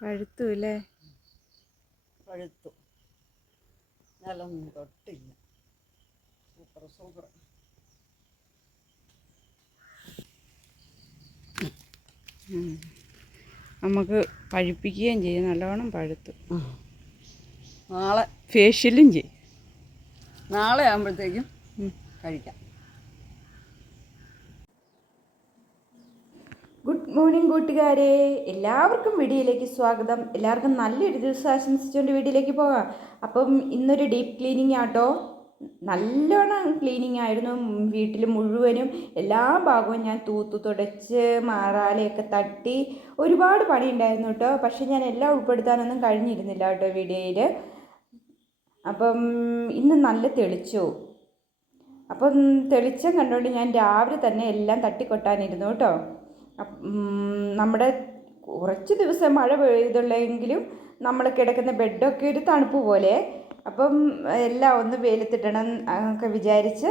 പഴുത്തു അല്ലേ പഴുത്തു. നിലമൊന്നും തൊട്ടില്ല. Super super. നമുക്ക് പഴുപ്പിക്കുകയും ചെയ്യും. നല്ലവണ്ണം പഴുത്തു. നാളെ ഫേഷ്യലും ചെയ്യും. നാളെ ആകുമ്പോഴത്തേക്കും. കഴിക്കാം. ഗുഡ് മോർണിംഗ് കൂട്ടുകാരെ എല്ലാവർക്കും വീഡിയോയിലേക്ക് സ്വാഗതം. എല്ലാവർക്കും നല്ലൊരു ദിവസം ആശംസിച്ചുകൊണ്ട് വീഡിയോയിലേക്ക് പോകാം. അപ്പം ഇന്നൊരു ഡീപ്പ് ക്ലീനിങ് ആട്ടോ. നല്ലോണം ക്ലീനിങ് ആയിരുന്നു. വീട്ടിൽ മുഴുവനും എല്ലാ ഭാഗവും ഞാൻ തൂത്തു തുടച്ച് മാറാലയൊക്കെ തട്ടി ഒരുപാട് പണി ഉണ്ടായിരുന്നു കേട്ടോ. പക്ഷേ ഞാൻ എല്ലാം ഉൾപ്പെടുത്താനൊന്നും കഴിഞ്ഞിരുന്നില്ല കേട്ടോ വീഡിയോയിൽ. അപ്പം ഇന്ന് നല്ല തെളിച്ചു? അപ്പം തെളിച്ചം കണ്ടുകൊണ്ട് ഞാൻ രാവിലെ തന്നെ എല്ലാം തട്ടിക്കൊട്ടാനിരുന്നു കേട്ടോ. നമ്മുടെ കുറച്ച് ദിവസം മഴ പെയ്തുള്ളെങ്കിലും നമ്മൾ കിടക്കുന്ന ബെഡൊക്കെ ഒരു തണുപ്പ് പോലെ. അപ്പം എല്ലാം ഒന്ന് വെയിലത്തിട്ടണം ഒക്കെ വിചാരിച്ച്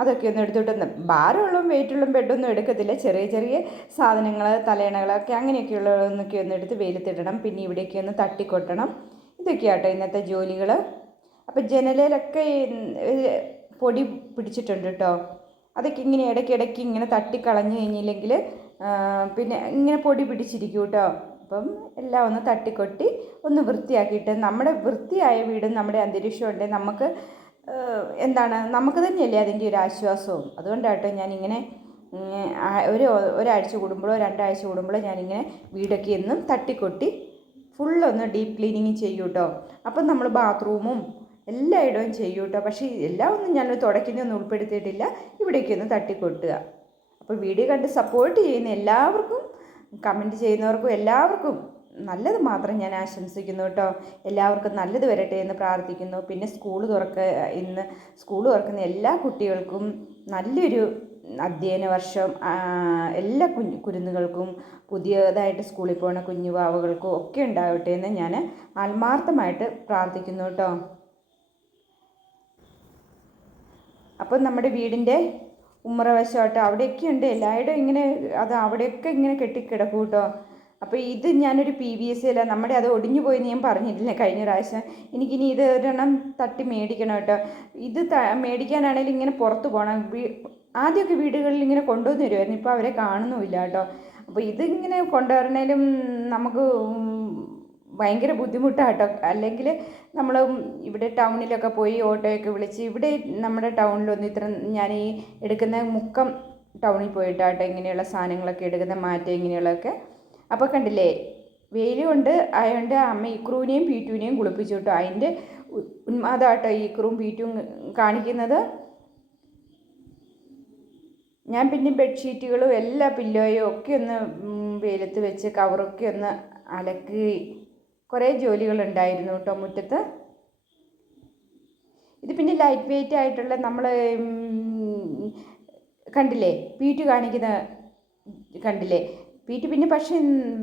അതൊക്കെ ഒന്ന് എടുത്തിട്ടൊന്ന് ഭാരമുള്ളും വെയിറ്റുള്ളും ബെഡൊന്നും എടുക്കത്തില്ല. ചെറിയ ചെറിയ സാധനങ്ങൾ തലയണകളൊക്കെ അങ്ങനെയൊക്കെയുള്ളതൊന്നൊക്കെ ഒന്ന് എടുത്ത് വെയിലത്തിടണം. പിന്നെ ഇവിടെയൊക്കെ ഒന്ന് തട്ടിക്കൊട്ടണം. ഇതൊക്കെയാട്ടോ ഇന്നത്തെ ജോലികൾ അപ്പം ജനലിലൊക്കെ പൊടി പിടിച്ചിട്ടുണ്ട് കേട്ടോ അതൊക്കെ ഇങ്ങനെ ഇടയ്ക്കിടയ്ക്ക് ഇങ്ങനെ തട്ടിക്കളഞ്ഞു കഴിഞ്ഞില്ലെങ്കിൽ പിന്നെ ഇങ്ങനെ പൊടി പിടിച്ചിരിക്കും കേട്ടോ അപ്പം എല്ലാം ഒന്ന് തട്ടിക്കൊട്ടി ഒന്ന് വൃത്തിയാക്കിയിട്ട് നമ്മുടെ വൃത്തിയായ വീടും നമ്മുടെ അന്തരീക്ഷവും ഉണ്ടെങ്കിൽ നമുക്ക് എന്താണ് നമുക്ക് തന്നെയല്ലേ അതിന്റെ ഒരു ആശ്വാസവും. അതുകൊണ്ടാട്ടോ ഞാനിങ്ങനെ ഒരു ഒരാഴ്ച കൂടുമ്പോഴോ രണ്ടാഴ്ച കൂടുമ്പോഴോ ഞാനിങ്ങനെ വീടൊക്കെ എന്നും തട്ടിക്കൊട്ടി ഫുള്ളൊന്ന് ഡീപ്പ് ക്ലീനിങ് ചെയ്യൂട്ടോ അപ്പം നമ്മൾ ബാത്റൂമും എല്ലായിടവും ചെയ്യും കേട്ടോ പക്ഷേ എല്ലാം ഒന്നും ഞാൻ തുടയ്ക്കുന്നൊന്നും ഉൾപ്പെടുത്തിയിട്ടില്ല. ഇവിടേക്കൊന്ന് തട്ടിക്കൊട്ടുക. അപ്പോൾ വീഡിയോ കണ്ട് സപ്പോർട്ട് ചെയ്യുന്ന എല്ലാവർക്കും കമന്റ് ചെയ്യുന്നവർക്കും എല്ലാവർക്കും നല്ലത് മാത്രം ഞാൻ ആശംസിക്കുന്നു കേട്ടോ. എല്ലാവർക്കും നല്ലത് വരട്ടെ എന്ന് പ്രാർത്ഥിക്കുന്നു. പിന്നെ സ്കൂൾ തുറക്ക ഇന്ന് സ്കൂൾ തുറക്കുന്ന എല്ലാ കുട്ടികൾക്കും നല്ലൊരു അധ്യയന വർഷം എല്ലാ കുഞ്ഞു കുരുന്നുകൾക്കും പുതിയതായിട്ട് സ്കൂളിൽ പോകുന്ന കുഞ്ഞു വാവുകൾക്കും ഒക്കെ ഉണ്ടാവട്ടെ എന്ന് ഞാൻ ആത്മാർത്ഥമായിട്ട് പ്രാർത്ഥിക്കുന്നു കേട്ടോ. അപ്പം നമ്മുടെ വീടിന്റെ ഉമ്മറവശമായിട്ട് അവിടെയൊക്കെ ഉണ്ട് എല്ലായിടും ഇങ്ങനെ അത് അവിടെയൊക്കെ ഇങ്ങനെ കെട്ടിക്കിടക്കും കേട്ടോ. അപ്പോൾ ഇത് ഞാനൊരു പി വി എസ് അല്ല നമ്മുടെ അത് ഒടിഞ്ഞു പോയെന്ന് ഞാൻ പറഞ്ഞിട്ടില്ല കഴിഞ്ഞ പ്രാവശ്യം? എനിക്കിനി ഇത് ഒരെണ്ണം തട്ടി മേടിക്കണം കേട്ടോ. ഇത് ത മേടിക്കാനാണെങ്കിലും ഇങ്ങനെ പുറത്ത് പോകണം ആദ്യമൊക്കെ വീടുകളിൽ ഇങ്ങനെ കൊണ്ടുവന്ന് വരുമായിരുന്നു ഇപ്പോൾ അവരെ കാണുന്നുമില്ല കേട്ടോ. അപ്പോൾ ഇതിങ്ങനെ കൊണ്ടുവരണേലും നമുക്ക് ഭയങ്കര ബുദ്ധിമുട്ടാട്ടോ. അല്ലെങ്കിൽ നമ്മൾ ഇവിടെ ടൗണിലൊക്കെ പോയി ഓട്ടോയൊക്കെ വിളിച്ച് ഇവിടെ നമ്മുടെ ടൗണിലൊന്നും ഇത്ര ഞാൻ ഈ എടുക്കുന്ന മുക്കം ടൗണിൽ പോയിട്ടാട്ടോ ഇങ്ങനെയുള്ള സാധനങ്ങളൊക്കെ എടുക്കുന്ന മാറ്റം ഇങ്ങനെയുള്ളതൊക്കെ. അപ്പോൾ കണ്ടില്ലേ വെയിൽ കൊണ്ട് അമ്മ ഇക്രൂവിനെയും പീറ്റുവിനെയും കുളിപ്പിച്ചു കേട്ടോ അതിന്റെ ഉന്മാദമാട്ടോ ഈ ഇക്രൂവും പീറ്റും കാണിക്കുന്നത്. ഞാൻ പിന്നെ ബെഡ്ഷീറ്റുകളും എല്ലാ പില്ലോയും ഒക്കെ ഒന്ന് വെയിലത്ത് വെച്ച് കവറൊക്കെ ഒന്ന് അലക്കി കുറേ ജോലികളുണ്ടായിരുന്നു കേട്ടോ മുറ്റത്ത്. ഇത് പിന്നെ ലൈറ്റ് വെയിറ്റ് ആയിട്ടുള്ള നമ്മൾ കണ്ടില്ലേ? പീറ്റ് കാണിക്കുന്ന കണ്ടില്ലേ? പീറ്റ് പിന്നെ പക്ഷേ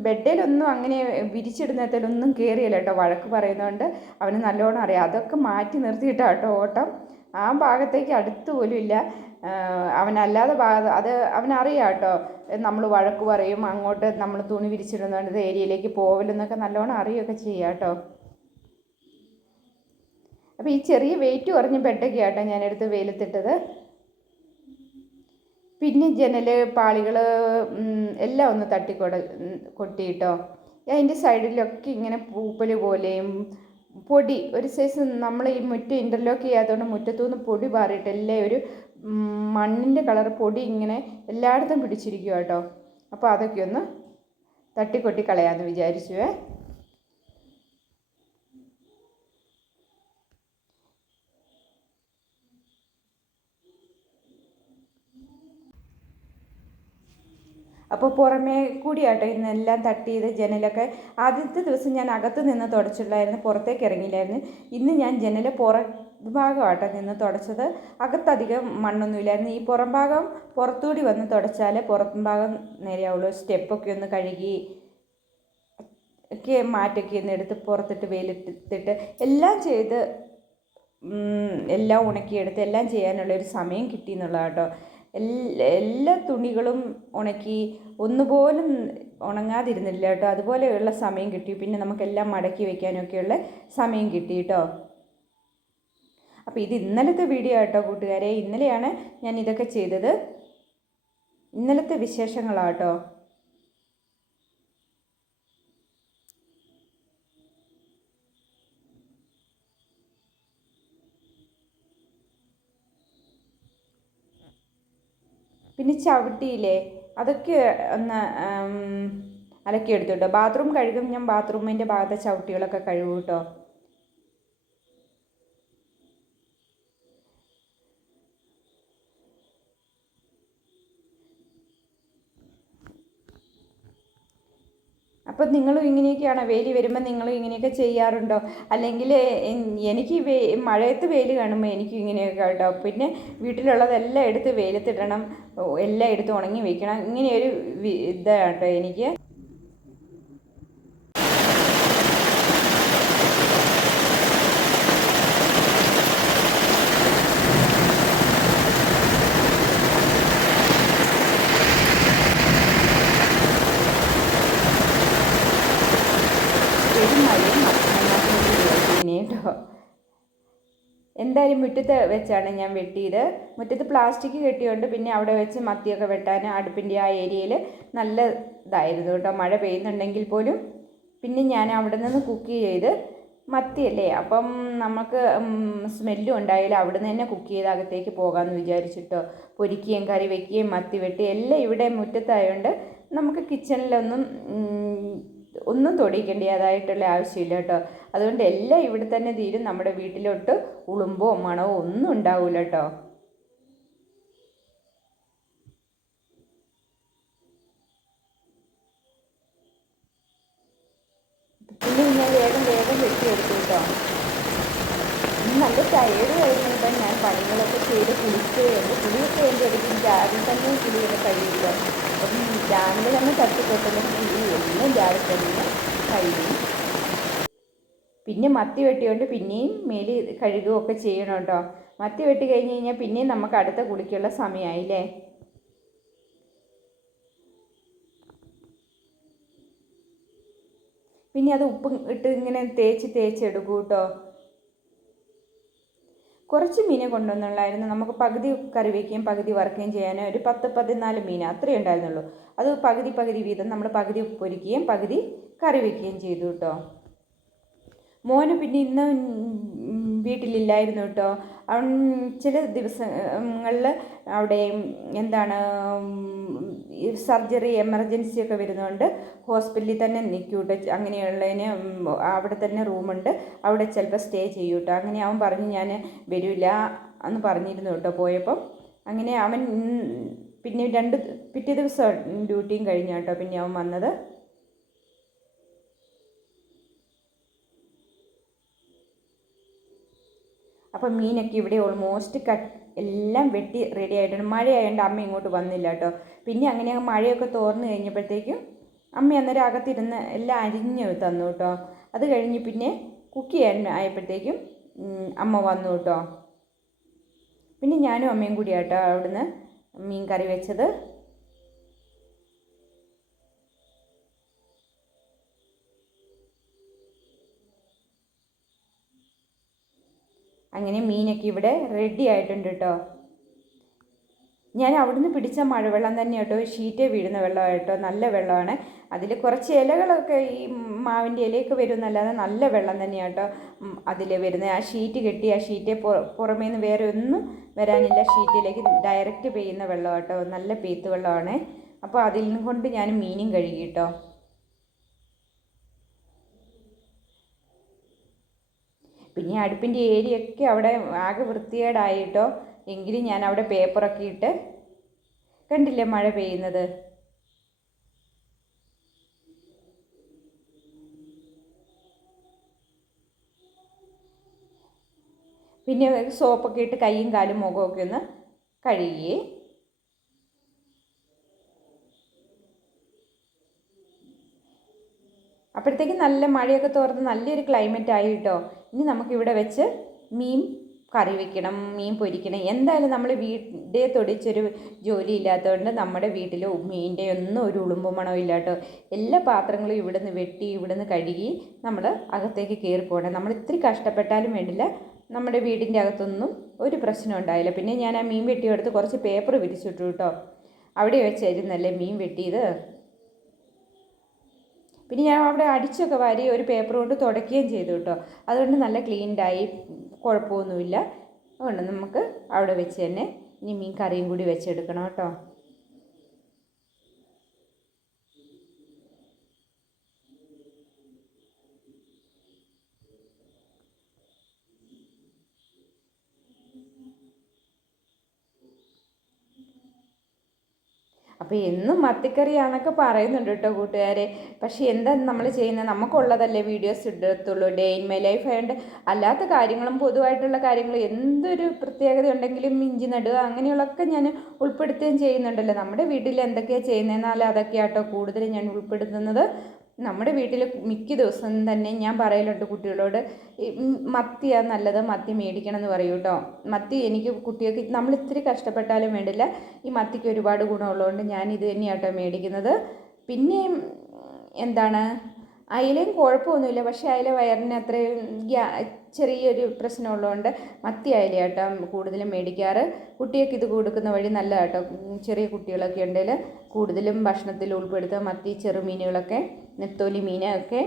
ബെഡിലൊന്നും അങ്ങനെ വിരിച്ചിടുന്നതിലൊന്നും കയറിയല്ല കേട്ടോ. വഴക്ക് പറയുന്നതുകൊണ്ട് അവന് നല്ലോണം അറിയാം. അതൊക്കെ മാറ്റി നിർത്തിയിട്ടാണ് കേട്ടോ ഓട്ടം. ആ ഭാഗത്തേക്ക് അടുത്ത് പോലും ഇല്ല. അവനല്ലാതെ അത് അവനറിയാം കേട്ടോ. നമ്മൾ വഴക്ക് പറയും അങ്ങോട്ട് നമ്മൾ തുണി വിരിച്ചിടുന്നുണ്ട് ഏരിയയിലേക്ക് പോവലെന്നൊക്കെ നല്ലോണം അറിയുകയൊക്കെ ചെയ്യാം കേട്ടോ. അപ്പോൾ ഈ ചെറിയ വെയിറ്റ് കുറഞ്ഞ ബെഡൊക്കെ ആട്ടോ ഞാനെടുത്ത് വെയിലത്തിട്ടത്. പിന്നെ ജനൽ പാളികൾ എല്ലാം ഒന്ന് തട്ടിക്കൊട കൊട്ടിയിട്ടോ അതിന്റെ സൈഡിലൊക്കെ ഇങ്ങനെ പൂപ്പൽ പോലെയും പൊടി ഒരു സൈസ് നമ്മൾ ഈ മുറ്റം ഇന്റർലോക്ക് ചെയ്യാത്തതുകൊണ്ട് മുറ്റത്തുനിന്ന് പൊടി പാറിയിട്ട് എല്ലാം ഒരു മണ്ണിന്റെ കളർ പൊടി ഇങ്ങനെ എല്ലായിടത്തും പിടിച്ചിരിക്കുക കേട്ടോ. അപ്പോൾ അതൊക്കെ ഒന്ന് തട്ടിക്കൊട്ടി കളയാമെന്ന് വിചാരിച്ചുവേ അപ്പോൾ പുറമേ കൂടിയാട്ടോ ഇന്നെല്ലാം തട്ടി ചെയ്ത ജനലൊക്കെ. ആദ്യത്തെ ദിവസം ഞാൻ അകത്ത് നിന്ന് തുടച്ചിട്ടുണ്ടായിരുന്നു പുറത്തേക്ക് ഇറങ്ങിയില്ലായിരുന്നു ഇന്ന് ഞാൻ ജനൽ പുറ ഭാഗമാട്ടോ നിന്ന് തുടച്ചത്. അകത്തധികം മണ്ണൊന്നുമില്ലായിരുന്നു ഈ പുറം ഭാഗം പുറത്തുകൂടി വന്ന് തുടച്ചാലേ പുറം ഭാഗം നേരെയാവുള്ളൂ. സ്റ്റെപ്പൊക്കെ ഒന്ന് കഴുകി ഒക്കെ മാറ്റൊക്കെ ഒന്ന് എടുത്ത് പുറത്തിട്ട് വെയിലെത്തിട്ട് എല്ലാം ചെയ്ത് എല്ലാം ഉണക്കിയെടുത്ത് എല്ലാം ചെയ്യാനുള്ള ഒരു സമയം കിട്ടി എന്നുള്ളത് കേട്ടോ എല്ലാ എല്ലാ തുണികളും ഉണക്കി ഒന്നുപോലും ഉണങ്ങാതിരുന്നില്ല കേട്ടോ. അതുപോലെയുള്ള സമയം കിട്ടി. പിന്നെ നമുക്കെല്ലാം മടക്കി വെക്കാനൊക്കെയുള്ള സമയം കിട്ടി കേട്ടോ. അപ്പോൾ ഇത് ഇന്നലത്തെ വീഡിയോ ആട്ടോ കൂട്ടുകാരെ. ഇന്നലെയാണ് ഞാൻ ഇതൊക്കെ ചെയ്തത്. ഇന്നലത്തെ വിശേഷങ്ങളാട്ടോ. പിന്നെ ചവിട്ടിയില്ലേ? അതൊക്കെ ഒന്ന് അലക്കി അലക്കിയെടുത്തു കേട്ടോ. ബാത്റൂം കഴുകും ഞാൻ ബാത്റൂമിന്റെ ഭാഗത്തെ ചവിട്ടികളൊക്കെ കഴുകും കേട്ടോ. അപ്പം നിങ്ങളും ഇങ്ങനെയൊക്കെയാണോ വേലി വരുമ്പോൾ നിങ്ങളും ഇങ്ങനെയൊക്കെ ചെയ്യാറുണ്ടോ? അല്ലെങ്കിൽ എനിക്ക് വേ മഴയത്ത് വെയിൽ കാണുമ്പോൾ എനിക്ക് ഇങ്ങനെയൊക്കെ ഉണ്ടോ? പിന്നെ വീട്ടിലുള്ളതെല്ലാം എടുത്ത് വെയിലത്തിടണം എല്ലാം എടുത്ത് ഉണങ്ങി വെക്കണം ഇങ്ങനെയൊരു ഇതാണ് കേട്ടോ എനിക്ക് ഒരു മഴയും പിന്നെ കേട്ടോ എന്തായാലും മുറ്റത്ത് വെച്ചാണ് ഞാൻ വെട്ടിയത്. മുറ്റത്ത് പ്ലാസ്റ്റിക് കെട്ടിയുണ്ട് പിന്നെ അവിടെ വെച്ച് മത്തിയൊക്കെ വെട്ടാൻ അടുപ്പിന്റെ ആ ഏരിയയിൽ നല്ല ഇതായിരുന്നു കേട്ടോ. മഴ പെയ്യുന്നുണ്ടെങ്കിൽ പോലും പിന്നെ ഞാൻ അവിടെ നിന്ന് കുക്ക് ചെയ്ത് മത്തിയല്ലേ? അപ്പം നമുക്ക് സ്മെല്ലും ഉണ്ടായാലും അവിടെ നിന്ന് തന്നെ കുക്ക് ചെയ്ത് അകത്തേക്ക് പോകാമെന്ന് വിചാരിച്ചിട്ടോ പൊരിക്കുകയും കറി വെക്കുകയും മത്തി വെട്ടി എല്ലാം ഇവിടെ മുറ്റത്തായതുകൊണ്ട് നമുക്ക് കിച്ചണിലൊന്നും ഒന്നും തൊടിക്കേണ്ടതായിട്ടുള്ള ആവശ്യമില്ല കേട്ടോ അതുകൊണ്ട് എല്ലാം ഇവിടെ തന്നെ തീരും. നമ്മുടെ വീട്ടിലോട്ട് ഉളുമ്പോ മണമോ ഒന്നും ഉണ്ടാവില്ല കേട്ടോ. പിന്നെ ഞാൻ വേഗം വേഗം വെട്ടിയെടുത്തു കേട്ടോ. നല്ല ടയേർഡ് കഴിഞ്ഞിട്ട് ഞാൻ പണികളൊക്കെ ചെയ്ത് കുളിക്കുകയുണ്ട് കുളിയൊക്കെ എന്റെ ഇടയ്ക്ക് രാവിലെ തന്നെ കുളിയൊക്കെ കഴിയില്ല അപ്പം രാവിലെ തന്നെ തട്ടിക്കൊട്ടുന്ന കുളി എല്ലാം രാവിലെ തന്നെ കഴിയും പിന്നെ മത്തി വെട്ടിയോണ്ട് പിന്നെയും മേലി കഴുകുകയൊക്കെ ചെയ്യണം കേട്ടോ മത്തി വെട്ടി കഴിഞ്ഞ് കഴിഞ്ഞാൽ പിന്നെയും നമുക്ക് അടുത്ത കുളിക്കുള്ള സമയമായില്ലേ പിന്നെ അത് ഉപ്പ് ഇട്ട് ഇങ്ങനെ തേച്ച് തേച്ചെടുക്കൂ കേട്ടോ കുറച്ച് മീനെ കൊണ്ടുവന്നുള്ളായിരുന്നു. നമുക്ക് പകുതി കറി വയ്ക്കുകയും പകുതി വറുക്കുകയും ചെയ്യാനും? ഒരു പത്ത് പതിനാല് മീൻ അത്രയേ ഉണ്ടായിരുന്നുള്ളൂ. അത് പകുതി പകുതി വീതം നമ്മൾ പകുതി പൊരിക്കുകയും പകുതി കറി വയ്ക്കുകയും ചെയ്തു കേട്ടോ മോന് പിന്നെ ഇന്ന് വീട്ടിലില്ലായിരുന്നു കേട്ടോ. അവൻ ചില ദിവസങ്ങളിൽ അവിടെ എന്താണ് സർജറി എമർജൻസി ഒക്കെ വരുന്നതുകൊണ്ട് ഹോസ്പിറ്റലിൽ തന്നെ നിൽക്കും കേട്ടോ. അങ്ങനെയുള്ളതിന് അവിടെ തന്നെ റൂമുണ്ട്. അവിടെ ചിലപ്പോൾ സ്റ്റേ ചെയ്യൂട്ടോ അങ്ങനെ അവൻ പറഞ്ഞു ഞാൻ വരില്ല എന്ന് പറഞ്ഞിരുന്നു കേട്ടോ പോയപ്പം. അങ്ങനെ അവൻ പിന്നെ രണ്ട് പിറ്റേ ദിവസം ഡ്യൂട്ടിയും കഴിഞ്ഞാട്ടോ പിന്നെ അവൻ വന്നത്. അപ്പം മീനൊക്കെ ഇവിടെ ഓൾമോസ്റ്റ് കട്ട് എല്ലാം വെട്ടി റെഡി ആയിട്ടുണ്ട്. മഴയായതുകൊണ്ട് അമ്മ ഇങ്ങോട്ട് വന്നില്ല കേട്ടോ. പിന്നെ അങ്ങനെ മഴയൊക്കെ തോർന്നു കഴിഞ്ഞപ്പോഴത്തേക്കും അമ്മ അന്നേരം അകത്തിരുന്ന് എല്ലാം അരിഞ്ഞ് തന്നു കേട്ടോ. അത് കഴിഞ്ഞ് പിന്നെ കുക്ക് ചെയ്യാൻ ആയപ്പോഴത്തേക്കും അമ്മ വന്നു കേട്ടോ. പിന്നെ ഞാനും അമ്മയും കൂടിയാട്ടോ അവിടുന്ന് മീൻ കറി വെച്ചത്. അങ്ങനെ മീനൊക്കെ ഇവിടെ റെഡി ആയിട്ടുണ്ട് കേട്ടോ ഞാൻ അവിടുന്ന് പിടിച്ച മഴവെള്ളം തന്നെ കേട്ടോ ഷീറ്റേ വീഴുന്ന വെള്ളമായിട്ടോ നല്ല വെള്ളമാണ്. അതിൽ കുറച്ച് ഇലകളൊക്കെ ഈ മാവിന്റെ ഇലയൊക്കെ വരുന്നല്ലാതെ നല്ല വെള്ളം തന്നെയാണ് കേട്ടോ അതിൽ വരുന്നത്. ആ ഷീറ്റ് കെട്ടി ആ ഷീറ്റ് പുറമേ നിന്ന് വേറെ ഒന്നും വരാനില്ല. ഷീറ്റിലേക്ക് ഡയറക്റ്റ് പെയ്യുന്ന വെള്ളം കേട്ടോ നല്ല പെയ്ത്ത് വെള്ളമാണ്. അപ്പോൾ അതിൽ കൊണ്ട് ഞാൻ മീനും കഴുകി കേട്ടോ പിന്നെ അടുപ്പിന്റെ ഏരിയൊക്കെ അവിടെ ആകെ വൃത്തികേടായിട്ടോ. എങ്കിലും ഞാൻ അവിടെ പേപ്പറൊക്കെ ഇട്ട് കണ്ടില്ലേ മഴ പെയ്യുന്നത്? പിന്നെ സോപ്പൊക്കെ ഇട്ട് കൈയും കാലും മുഖമൊക്കെ ഒന്ന് കഴുകി. അപ്പോഴത്തേക്കും നല്ല മഴയൊക്കെ തോർന്ന് നല്ലൊരു ക്ലൈമറ്റ് ആയി കേട്ടോ. ഇനി നമുക്കിവിടെ വെച്ച് മീൻ കറി വെക്കണം മീൻ പൊരിക്കണം. എന്തായാലും നമ്മൾ വീടേ തൊടിച്ചൊരു ജോലി ഇല്ലാത്തതുകൊണ്ട് നമ്മുടെ വീട്ടിൽ മീന്റെ ഒന്നും ഒരു ഉളുമ്പ് മണവും ഇല്ല എല്ലാ പാത്രങ്ങളും ഇവിടുന്ന് വെട്ടി ഇവിടുന്ന് കഴുകി നമ്മൾ അകത്തേക്ക് കയറി പോകണം. നമ്മൾ ഇത്തിരി കഷ്ടപ്പെട്ടാലും വേണ്ടില്ല നമ്മുടെ വീടിന്റെ അകത്തൊന്നും ഒരു പ്രശ്നം ഉണ്ടായില്ല. പിന്നെ ഞാൻ ആ മീൻ വെട്ടിയെടുത്ത് കുറച്ച് പേപ്പർ വിരിച്ചിട്ടു കേട്ടോ അവിടെ വെച്ചായിരുന്നല്ലേ മീൻ വെട്ടിയത്? പിന്നെ ഞാൻ അവിടെ അടിച്ചൊക്കെ വാരി ഒരു പേപ്പർ കൊണ്ട് തുടയ്ക്കുകയും ചെയ്തു കേട്ടോ. അതുകൊണ്ട് നല്ല ക്ലീൻഡായി കുഴപ്പമൊന്നുമില്ല. അതുകൊണ്ട് നമുക്ക് അവിടെ വെച്ച് തന്നെ ഇനി മീൻ കറിയും കൂടി വെച്ചെടുക്കണം കേട്ടോ. അപ്പോൾ എന്നും മത്തിക്കറിയാന്നൊക്കെ പറയുന്നുണ്ട് കേട്ടോ കൂട്ടുകാരെ. പക്ഷേ എന്താ നമ്മൾ ചെയ്യുന്നത് നമുക്കുള്ളതല്ലേ വീഡിയോസ് ഇടത്തുള്ളൂ. ഡേ ഇൻ മൈ ലൈഫ് ആയതുകൊണ്ട് അല്ലാത്ത കാര്യങ്ങളും പൊതുവായിട്ടുള്ള കാര്യങ്ങളും എന്തൊരു പ്രത്യേകത ഉണ്ടെങ്കിലും ഇഞ്ചി നടുക അങ്ങനെയുള്ളതൊക്കെ ഞാൻ ഉൾപ്പെടുത്തുകയും ചെയ്യുന്നുണ്ടല്ലോ. നമ്മുടെ വീട്ടിൽ എന്തൊക്കെയാണ് ചെയ്യുന്നതെന്നാൽ അതൊക്കെയാട്ടോ കൂടുതലും ഞാൻ ഉൾപ്പെടുത്തുന്നത്. നമ്മുടെ വീട്ടിൽ മിക്ക ദിവസം തന്നെ ഞാൻ പറയലുണ്ട് കുട്ടികളോട് മത്തിയാണ് നല്ലത് മത്തി മേടിക്കണം എന്ന് പറയൂ കേട്ടോ മത്തി എനിക്ക് കുട്ടികൾക്ക് നമ്മൾ ഇത്തിരി കഷ്ടപ്പെട്ടാലും വേണ്ടില്ല. ഈ മത്തിക്ക് ഒരുപാട് ഗുണമുള്ളതുകൊണ്ട് ഞാൻ ഇത് തന്നെയാട്ടോ മേടിക്കുന്നത്. പിന്നെ എന്താണ്? അയിലയും കുഴപ്പമൊന്നുമില്ല. പക്ഷേ അയില വയറിന് അത്രയും ചെറിയൊരു പ്രശ്നമുള്ളതുകൊണ്ട് മത്തി അയില കേട്ടോ കൂടുതലും മേടിക്കാറ്. കുട്ടികൾക്ക് ഇത് കൊടുക്കുന്ന വഴി നല്ല കേട്ടോ ചെറിയ കുട്ടികളൊക്കെ ഉണ്ടെങ്കിൽ കൂടുതലും ഭക്ഷണത്തിൽ ഉൾപ്പെടുത്തുക. മത്തി ചെറുമീനുകളൊക്കെ നെത്തോലി മീനൊക്കെ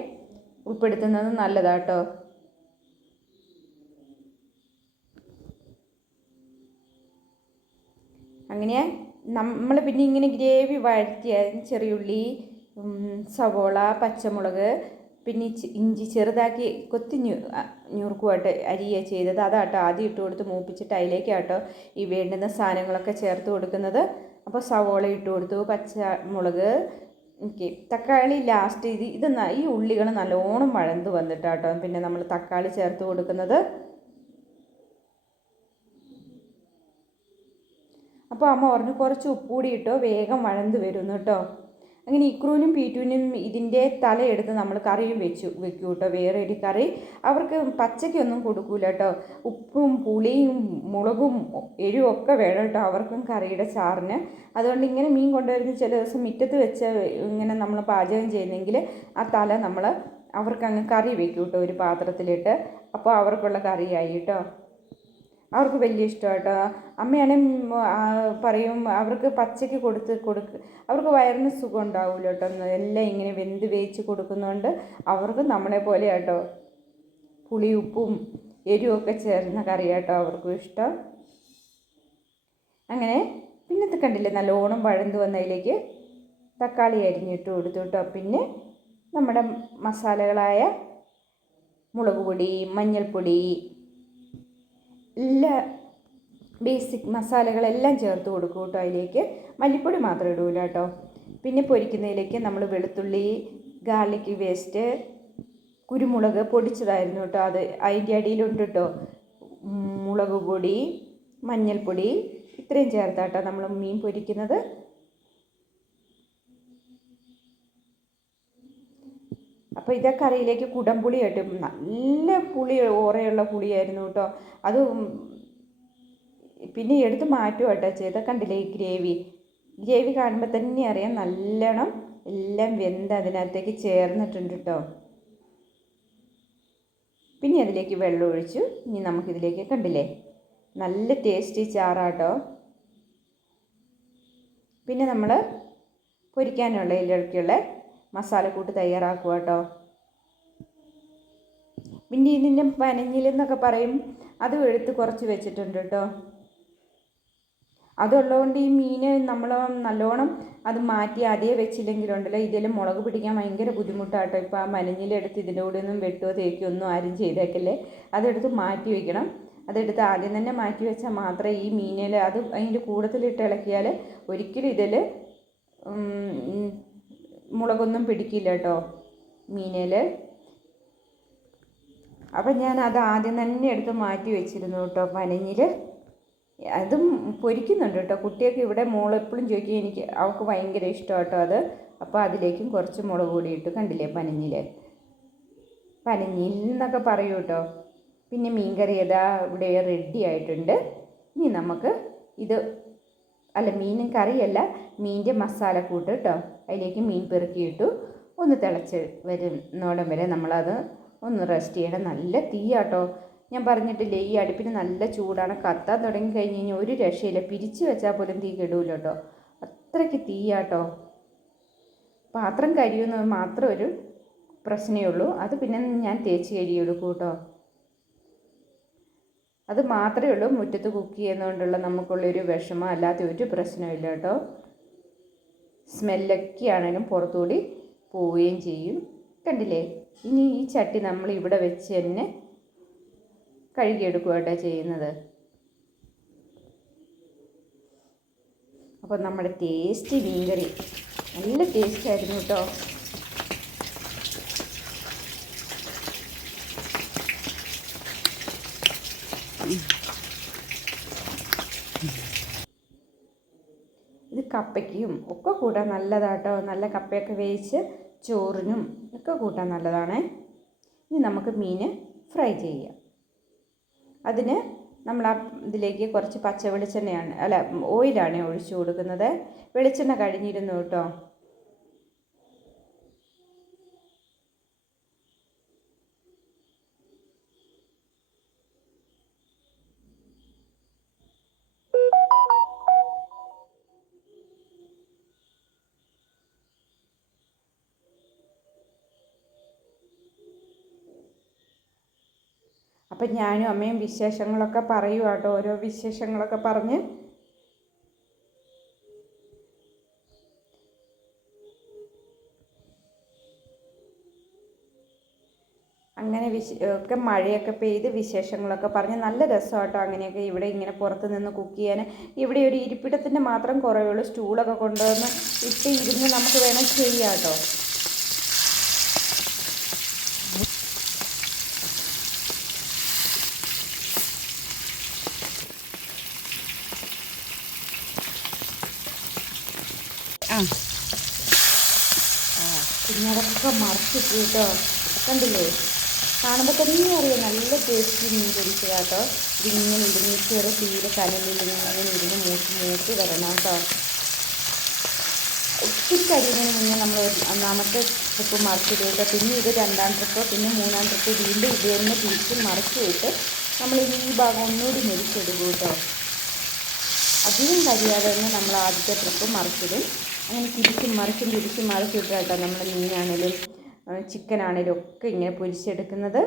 ഉൾപ്പെടുത്തുന്നത് നല്ലതാട്ടോ. അങ്ങനെ നമ്മൾ പിന്നെ ഇങ്ങനെ ഗ്രേവി വഴറ്റിയ ചെറിയുള്ളി സവോള പച്ചമുളക് പിന്നെ ഇഞ്ചി ചെറുതാക്കി കൊത്തി ഞുറുക്കുമായിട്ട് അരിയ ചെയ്തത്. അതാട്ടോ ആദ്യം ഇട്ട് കൊടുത്ത് മൂപ്പിച്ചിട്ട് അതിലേക്കാട്ടോ ഈ വേണ്ടുന്ന സാധനങ്ങളൊക്കെ ചേർത്ത് കൊടുക്കുന്നത്. അപ്പോൾ സവോള ഇട്ട് കൊടുത്തു പച്ചമുളക് ഓക്കെ തക്കാളി ലാസ്റ്റ് ഇത് ഇത് ഈ ഉള്ളികൾ നല്ലോണം വഴന്ത് വന്നിട്ടാട്ടോ പിന്നെ നമ്മൾ തക്കാളി ചേർത്ത് കൊടുക്കുന്നത്. അപ്പോൾ അമ്മ പറഞ്ഞു കുറച്ച് ഉപ്പ് കൂടി ഇട്ടോ വേഗം വഴന്ത് വരുന്നു കേട്ടോ അങ്ങനെ ഇക്രൂനും പീറ്റൂനും ഇതിന്റെ തലയെടുത്ത് നമ്മൾ കറിയും വെച്ചു വെക്കൂ കേട്ടോ വേറെ ഒരു കറി അവർക്ക് പച്ചയ്ക്കൊന്നും കൊടുക്കൂല കേട്ടോ ഉപ്പും പുളിയും മുളകും എരിവും ഒക്കെ വേണം കേട്ടോ അവർക്കും കറിയുടെ ചാറിന്. അതുകൊണ്ട് ഇങ്ങനെ മീൻ കൊണ്ടുവരുന്ന ചില ദിവസം മുറ്റത്ത് വെച്ച് ഇങ്ങനെ നമ്മൾ പാചകം ചെയ്യുന്നെങ്കിൽ ആ തല നമ്മൾ അവർക്കങ്ങ് കറി വെക്കും കേട്ടോ ഒരു പാത്രത്തിലിട്ട്. അപ്പോൾ അവർക്കുള്ള കറിയായി കേട്ടോ അവർക്ക് വലിയ ഇഷ്ടമാട്ടോ. അമ്മയാണെങ്കിൽ പറയും അവർക്ക് പച്ചയ്ക്ക് കൊടുത്ത് കൊടുക്ക് അവർക്ക് വയറിന് സുഖം ഉണ്ടാവില്ല കേട്ടോ എല്ലാം ഇങ്ങനെ വെന്ത് വേവിച്ച് കൊടുക്കുന്നതുകൊണ്ട് അവർക്ക് നമ്മളെ പോലെ കേട്ടോ പുളിയുപ്പും എരിവൊക്കെ ചേർന്ന കറി കേട്ടോ അവർക്കും ഇഷ്ടം. അങ്ങനെ പിന്നത്തെ കണ്ടില്ലേ നല്ലോണം വഴന്ത് വന്നതിലേക്ക് തക്കാളി അരിഞ്ഞിട്ട് കൊടുത്തു കേട്ടോ. പിന്നെ നമ്മുടെ മസാലകളായ മുളക് പൊടി മഞ്ഞൾപ്പൊടി എല്ലാ ബേസിക് മസാലകളെല്ലാം ചേർത്ത് കൊടുക്കും കേട്ടോ അതിലേക്ക്. മല്ലിപ്പൊടി മാത്രം ഇടൂല കേട്ടോ. പിന്നെ പൊരിക്കുന്നതിലേക്ക് നമ്മൾ വെളുത്തുള്ളി ഗാർലിക് വേസ്റ്റ് കുരുമുളക് പൊടിച്ചതായിരുന്നു കേട്ടോ അത്. അതിന്റെ അടിയിലുണ്ട് കേട്ടോ. മുളക് പൊടി മഞ്ഞൾപ്പൊടി. ഇത്രയും ചേർത്താട്ടോ നമ്മൾ മീൻ പൊരിക്കുന്നത്. അപ്പോൾ ഇതൊക്കെ കറിയിലേക്ക് കുടംപുളി ഇട്ട് നല്ല പുളി ഓറയുള്ള പുളിയായിരുന്നു കേട്ടോ. അത് പിന്നെ എടുത്ത് മാറ്റുക കേട്ടോ ചെയ്ത. കണ്ടില്ലേ ഗ്രേവി? ഗ്രേവി കാണുമ്പോൾ തന്നെ അറിയാം നല്ലോണം എല്ലാം വെന്ത് അതിനകത്തേക്ക് ചേർന്നിട്ടുണ്ട് കേട്ടോ. പിന്നെ അതിലേക്ക് വെള്ളം ഒഴിച്ചു. ഇനി നമുക്കിതിലേക്ക് കണ്ടില്ലേ? നല്ല ടേസ്റ്റി ചാറാട്ടോ പിന്നെ നമ്മൾ പൊരിക്കാനുള്ള ഇതിലേക്കുള്ള മസാലക്കൂട്ട് തയ്യാറാക്കുക കേട്ടോ. പിന്നെ ഇതിന്റെ പനഞ്ഞിലെന്നൊക്കെ പറയും. അതും എടുത്ത് കുറച്ച് വെച്ചിട്ടുണ്ട് കേട്ടോ. അതുള്ളതുകൊണ്ട് ഈ മീൻ നമ്മൾ നല്ലോണം അത് മാറ്റി അതേ വെച്ചില്ലെങ്കിലുണ്ടല്ലോ. ഇതിൽ മുളക് പിടിക്കാൻ ഭയങ്കര ബുദ്ധിമുട്ടാട്ടോ. ഇപ്പോൾ ആ മനഞ്ഞിലെടുത്ത് ഇതിന്റെ കൂടെ ഒന്നും വെട്ടുകയോ തേക്കുകയോ ഒന്നും ആരും ചെയ്തേക്കല്ലേ. അതെടുത്ത് മാറ്റി വെക്കണം. അതെടുത്ത് ആദ്യം തന്നെ മാറ്റി വെച്ചാൽ മാത്രമേ ഈ മീനിൽ അത് അതിന്റെ കൂടത്തിലിട്ട് ഇളക്കിയാൽ ഒരിക്കലും ഇതിൽ മുളകൊന്നും പിടിക്കില്ല കേട്ടോ മീനിൽ അപ്പം ഞാൻ അത് ആദ്യം തന്നെ എടുത്ത് മാറ്റി വെച്ചിരുന്നു കേട്ടോ പനഞ്ഞിൽ അതും പൊരിക്കുന്നുണ്ട് കേട്ടോ. കുട്ടിയൊക്കെ ഇവിടെ മോൾ എപ്പോഴും ചോദിക്കും എനിക്ക് അവൾക്ക് ഭയങ്കര ഇഷ്ടം കേട്ടോ അത്. അപ്പോൾ അതിലേക്കും കുറച്ച് മുളക് പൊടി ഇട്ട് കണ്ടില്ലേ പനഞ്ഞിൽ പനഞ്ഞിൽ എന്നൊക്കെ പറയൂ കേട്ടോ. പിന്നെ മീൻകറി ഏതാ? ഇവിടെ റെഡി ആയിട്ടുണ്ട്. ഇനി നമുക്ക് ഇത് അല്ല മീനും കറിയല്ല മീന്റെ മസാല കൂട്ട് കേട്ടോ. അതിലേക്ക് മീൻ പെറുക്കിയിട്ടു ഒന്ന് തിളച്ച് വരുന്നോടം വരെ നമ്മളത് ഒന്ന് റെസ്റ്റ് ചെയ്യണം. നല്ല തീയാട്ടോ. ഞാൻ പറഞ്ഞിട്ടില്ലേ ഈ അടുപ്പിന് നല്ല ചൂടാണ്. കത്താൻ തുടങ്ങി കഴിഞ്ഞ് കഴിഞ്ഞാൽ ഒരു രക്ഷയില്ല. പിരിച്ചു വെച്ചാൽ പോലും തീ കെടൂല കേട്ടോ അത്രയ്ക്ക് തീയാട്ടോ. പാത്രം കരിയുന്നത് മാത്രം ഒരു പ്രശ്നമേ ഉള്ളൂ. അത് പിന്നെ ഞാൻ തേച്ച് കഴിയെടുക്കും കേട്ടോ. അത് മാത്രമേ ഉള്ളൂ മുറ്റത്ത് കുക്ക് ചെയ്യുന്നതുകൊണ്ടുള്ള നമുക്കുള്ളൊരു വിഷമം. അല്ലാത്ത ഒരു പ്രശ്നമില്ല കേട്ടോ. സ്മെല്ലൊക്കെ ആണെങ്കിലും പുറത്തുകൂടി പോവുകയും ചെയ്യും. കണ്ടില്ലേ? ഇനി ഈ ചട്ടി നമ്മൾ ഇവിടെ വെച്ച് തന്നെ കഴുകിയെടുക്കുക കേട്ടോ ചെയ്യുന്നത്. അപ്പോൾ നമ്മുടെ ടേസ്റ്റി മീൻകറി. നല്ല ടേസ്റ്റ് ആയിരുന്നു കേട്ടോ. ഇത് കപ്പയ്ക്കും ഒക്കെ കൂടാൻ നല്ലതാട്ടോ നല്ല കപ്പയൊക്കെ വേവിച്ച് ചോറിനും ഒക്കെ കൂട്ടാൻ നല്ലതാണ്. ഇനി നമുക്ക് മീൻ ഫ്രൈ ചെയ്യാം. അതിന് നമ്മൾ ആ ഇതിലേക്ക് കുറച്ച് പച്ച വെളിച്ചെണ്ണയാണ് അല്ല ഓയിലാണ് ഒഴിച്ചു കൊടുക്കുന്നത്. വെളിച്ചെണ്ണ കഴിഞ്ഞിരുന്നു കേട്ടോ. അപ്പം ഞാനും അമ്മയും വിശേഷങ്ങളൊക്കെ പറയുക കേട്ടോ ഓരോ വിശേഷങ്ങളൊക്കെ പറഞ്ഞ്. അങ്ങനെ വിശ ഒക്കെ മഴയൊക്കെ പെയ്ത് വിശേഷങ്ങളൊക്കെ പറഞ്ഞ്. നല്ല രസമാട്ടോ അങ്ങനെയൊക്കെ ഇവിടെ ഇങ്ങനെ പുറത്ത് നിന്ന് കുക്ക് ചെയ്യാൻ. ഇവിടെ ഒരു ഇരിപ്പിടത്തിന്റെ മാത്രം കുറവുള്ളൂ സ്റ്റൂളൊക്കെ കൊണ്ടുവന്ന് ഇട്ട് ഇരുന്ന് നമുക്ക് വേണം ചെയ്യാം കേട്ടോ ആ അതൊക്കെ മറിച്ചിട്ട് കേട്ടോ കണ്ടില്ലേ? കാണുമ്പോൾ തന്നെ അറിയാം നല്ല ടേസ്റ്റ് മീൻ പൊരിച്ചതാ കേട്ടോ ഇതിങ്ങനെ ഇരുന്ന് ചെറു തീരെ കനലിൽ ഇങ്ങനെ ഇരുന്ന് മൂത്ത് മൂത്ത് വരണം കേട്ടോ ഒത്തിരി കരിയുന്നതിന് മുന്നേ നമ്മൾ ഒന്നാമത്തെ ട്രിപ്പ് മറിച്ചിട്ട് കേട്ടോ പിന്നെ ഇത് രണ്ടാം ട്രിപ്പ് പിന്നെ മൂന്നാം ട്രിപ്പ് വീണ്ടും ഇത് തന്നെ തിരിച്ച് മറിച്ച് വിട്ട് നമ്മൾ ഈ ഭാഗം ഒന്നുകൂടി മുരിച്ചെടുക്കും കേട്ടോ അധികം കരിയാതെ തന്നെ നമ്മൾ ആദ്യത്തെ ട്രിപ്പ് മറിച്ചിടും. അങ്ങനെ തിരിച്ചും മറിച്ചും തിരിച്ചും മറിച്ചും മറിച്ചിട്ടാട്ടോ നമ്മൾ മീനാണേലും ചിക്കൻ ആണേലും ഒക്കെ ഇങ്ങനെ പൊരിച്ചെടുക്കുന്നത്.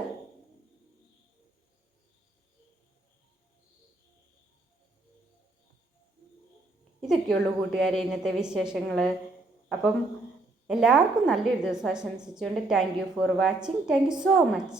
ഇതൊക്കെയുള്ളൂ കൂട്ടുകാരെ ഇന്നത്തെ വിശേഷങ്ങൾ അപ്പം എല്ലാവർക്കും നല്ലൊരു ദിവസം ആശംസിച്ചുകൊണ്ട് thank you for watching thank you so much